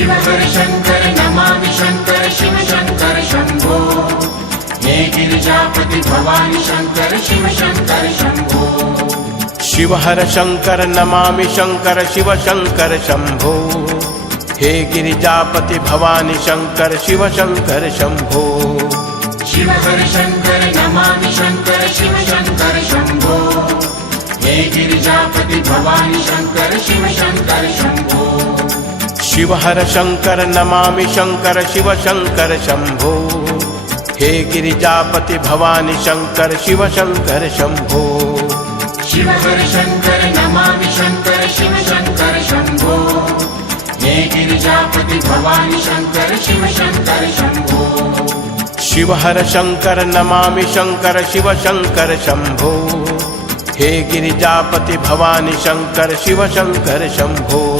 शिवशर शङ्कर नमामि शङ्कर शिव शङ्कर शम्भो। हे गिरिजापति भवानि शङ्कर शिव शङ्कर शुभो शिवहर शङ्कर नमामि शङ्कर शिव शङ्कर शम्भो। हे गिरिजापति भवानि शङ्कर शिव शङ्कर शम्भो। शिवहर शङ्कर नमामि शङ्कर शिव शङ्कर शम्भो। हे गिरिजापति भवानि शङ्कर शिव शङ्कर शम्भो। शिव हर शंकर नमामि शंकर शिव शंकर शंभो। हे गिरिजापति भवानी शंकर शिव शंकर शंभो। शिव हर शंकर नमामि शंकर शिव शंकर शंभो। हे गिरिजापति भवानी शंकर शिव शंकर शंभो। शिव हर शंकर नमामि शंकर शिव शंकर शंभो। हे गिरिजापति भवानी शंकर शिव शंकर शंभो।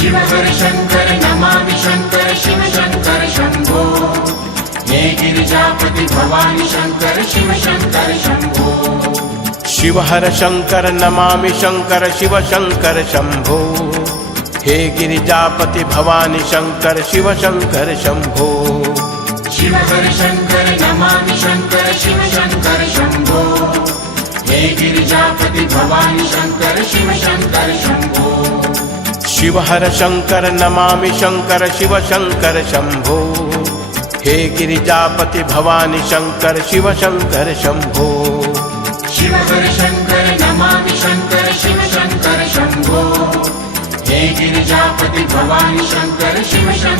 शिव शङ्कर शम्भो। हे गिरिजापति भवानि शङ्कर शिव शङ्कर शम्भो। शिवहर शङ्कर नमामि शङ्कर शिव शङ्कर शम्भो। हे गिरिजापति भवानि शङ्कर शिव शङ्कर शम्भो। शिवहर शङ्कर नमामि शङ्कर शिव शङ्कर शम्भो। हे गिरिजापति भवानि शङ्कर शिव शङ्कर शम्भो। शिव हर शङ्कर नमामि शङ्कर शिव शङ्कर शम्भो हे गिरिजापति भवानि शङ्कर शिव शङ्कर शम्भो शिव हर शङ्कर नमामि शङ्कर शिव शङ्कर शम्भो हे गिरिजापति भवानि शङ्कर शिव शङ्कर